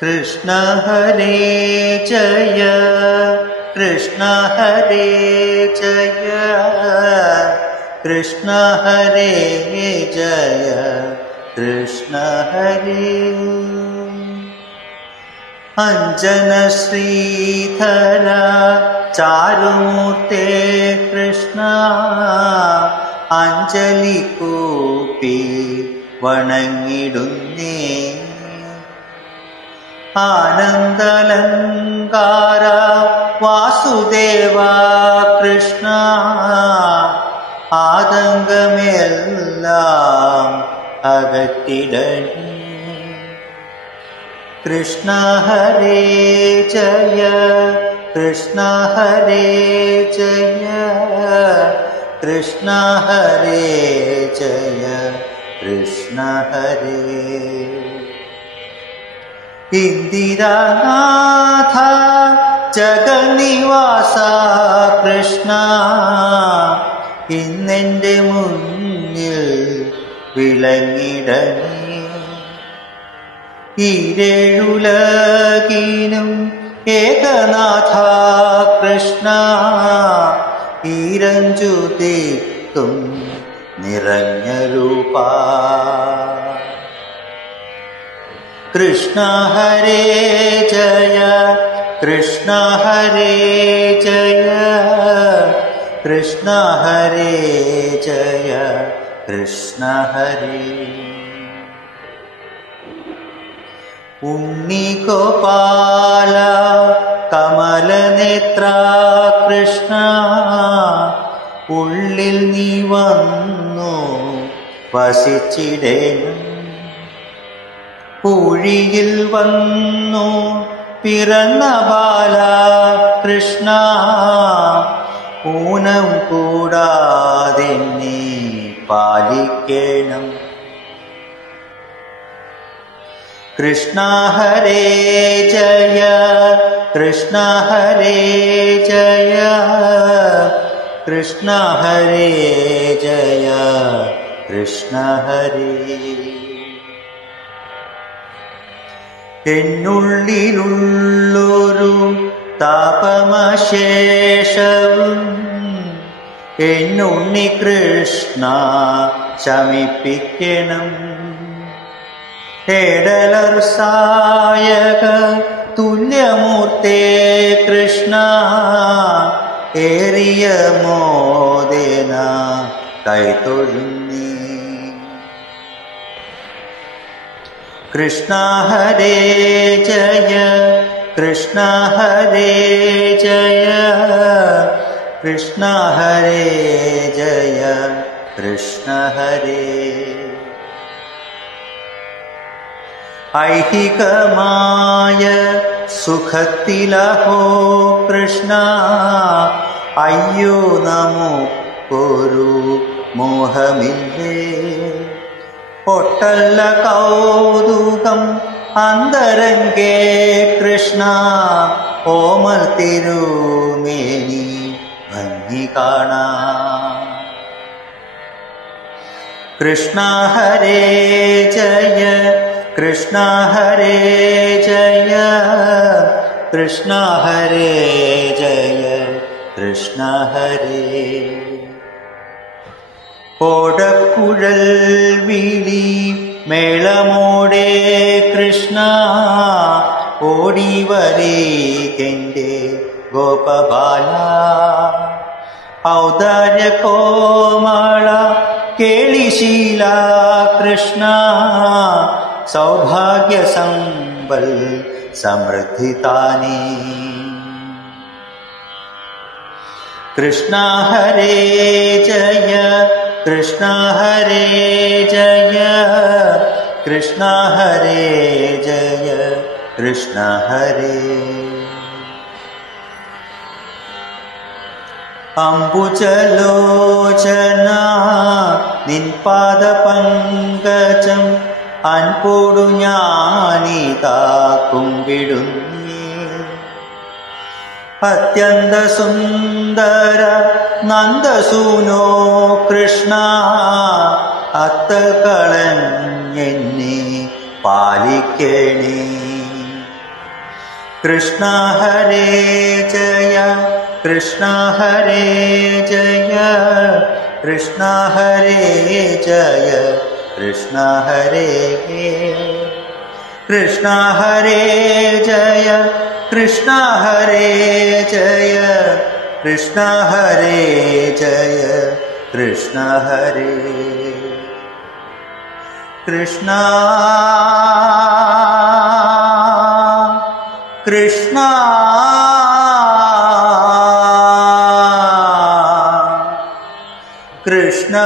കൃഷ്ണ ഹരേ ജയ കൃഷ്ണ ഹരേ ജയ കൃഷ്ണ ഹരേ ജയ കൃഷ്ണ ഹരേ. അഞ്ജന ശ്രീധര ചാരുമൂർത്തേ കൃഷ്ണ അഞ്ജലി കൂപ്പി വണങ്ങിടുന്നേ. ആനന്ദലങ്കാര വാസുദേവ കൃഷ്ണ ആതങ്കമെല്ലാം അകറ്റിടണേ. കൃഷ്ണ ഹരേ ജയ കൃഷ്ണ ഹരേ ജയ കൃഷ്ണ ഹരേ ജയ കൃഷ്ണ ഹരേ. ഇന്ദിരാനാഥ ജഗന്നിവാസ കൃഷ്ണ ഇന്നെൻ്റെ മുന്നിൽ വിളങ്ങിടണേ. ഈരേഴുലകിനും ഏകനാഥ കൃഷ്ണ ഈരഞ്ചു ദിക്കും നിറഞ്ഞ രൂപ. കൃഷ്ണ ഹരേ ജയ കൃഷ്ണ ഹരേ ജയ കൃഷ്ണ ഹരേ ജയ കൃഷ്ണ ഹരേ. ഉണ്ണിഗോപാല കമലനേത്ര കൃഷ്ണ ഉള്ളിൽ നീ വന്നു വസിച്ചിടേണം. പൂഴിയിൽ വന്നു പിറന്ന ബാല കൃഷ്ണ ഊനം കൂടാതെ നീ പാലിക്കണം. കൃഷ്ണ ഹരേ ജയ കൃഷ്ണ ഹരേ ജയ കൃഷ്ണ ഹരേ ജയ കൃഷ്ണ ഹരേ. എന്നുള്ളിലുള്ളൊരു താപമശേഷവും എന്നുണ്ണി കൃഷ്ണ ശമിപ്പിക്കണം. ഏടലർ സായക തുല്യമൂർത്തേ കൃഷ്ണ ഏറിയ മോദേന കൈതൊഴുന്നേ. കൃഷ്ണ ഹരേ ജയ കൃഷ്ണ ഹരേ ജയ കൃഷ്ണ ഹരേ ജയ കൃഷ്ണ ഹരേ. ഐഹികമായ സുഖത്തിലഹോ കൃഷ്ണ അയ്യോ നമുക്കൊരു മോഹമില്ലേ. ഒട്ടല്ല കൗതുകം അന്തരംഗേ കൃഷ്ണ ഓമൽ തിരുമേനി ഭംഗി കാണാം. കൃഷ്ണ ഹരേ ജയ കൃഷ്ണ ഹരേ ജയ കൃഷ്ണ ഹരേ ജയ കൃഷ്ണ ഹരേ. ഓടക്കുഴൽ വിളി മേളമോടെ കൃഷ്ണ ഓടിവരേകെൻ്റെ ഗോപബാല. ഔദാര്യ കോമള കേളിശീല കൃഷ്ണ സൗഭാഗ്യ സമ്പൽ സമൃദ്ധി താനേ. കൃഷ്ണ ഹരേ ജയ കൃഷ്ണ ഹരേ ജയ കൃഷ്ണ ഹരേ ജയ കൃഷ്ണ ഹരേ. അംബുജലോചന നിൻ പാദപങ്കജം അൻപോടു ഞാനിതാ കുമ്പിടുന്നേ. അത്യന്ത സുന്ദര നന്ദസൂനോ കൃഷ്ണ അത്തകളഞ്ഞെന്നെ പാലിക്കണേ. കൃഷ്ണ ഹരേ ജയ കൃഷ്ണ ഹരേ ജയ കൃഷ്ണ ഹരേ ജയ കൃഷ്ണ ഹരേ കൃഷ്ണ ഹരേ ജയ കൃഷ്ണ ഹരേ ജയ കൃഷ്ണ ഹരേ ജയ കൃഷ്ണ ഹരേ കൃഷ്ണ കൃഷ്ണ കൃഷ്ണ